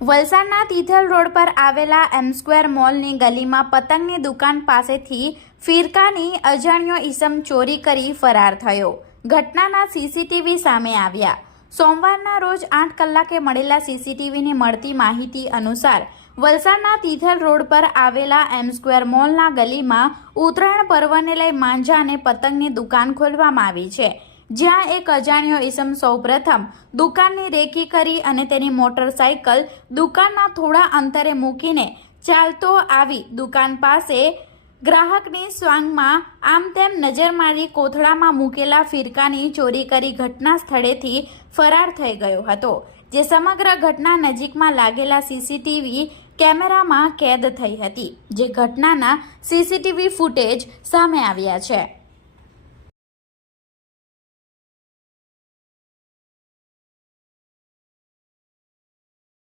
વલસાડના તિથલ રોડ પર આવેલા એમ સ્ક્વેર મોલની ગલીમાં પતંગની દુકાન પાસેથી ફિરકાની અજાણ્યો ઈસમ ચોરી કરી ફરાર થયો. ઘટનાના સીસીટીવી સામે આવ્યા. સોમવારના રોજ આઠ કલાકે મળેલા સીસીટીવીની મળતી માહિતી અનુસાર વલસાડના તિથલ રોડ પર આવેલા એમ સ્ક્વેર મોલના ગલીમાં ઉત્તરાયણ પર્વને લઈ માંજા અને પતંગની દુકાન ખોલવામાં આવી છે. જ્યાં એક અજાણ્યો ઈસમ સૌપ્રથમ દુકાનની રેકી કરી અને તેની મોટરસાયકલ દુકાનના થોડા અંતરે મૂકીને ચાલતો આવી દુકાન પાસે ગ્રાહકની સ્વાંગમાં આમ તેમ નજર મારી કોથળામાં મૂકેલા ફિરકાની ચોરી કરી ઘટના સ્થળેથી ફરાર થઈ ગયો હતો, જે સમગ્ર ઘટના નજીકમાં લાગેલા સીસીટીવી કેમેરામાં કેદ થઈ હતી, જે ઘટનાના સીસીટીવી ફૂટેજ સામે આવ્યા છે.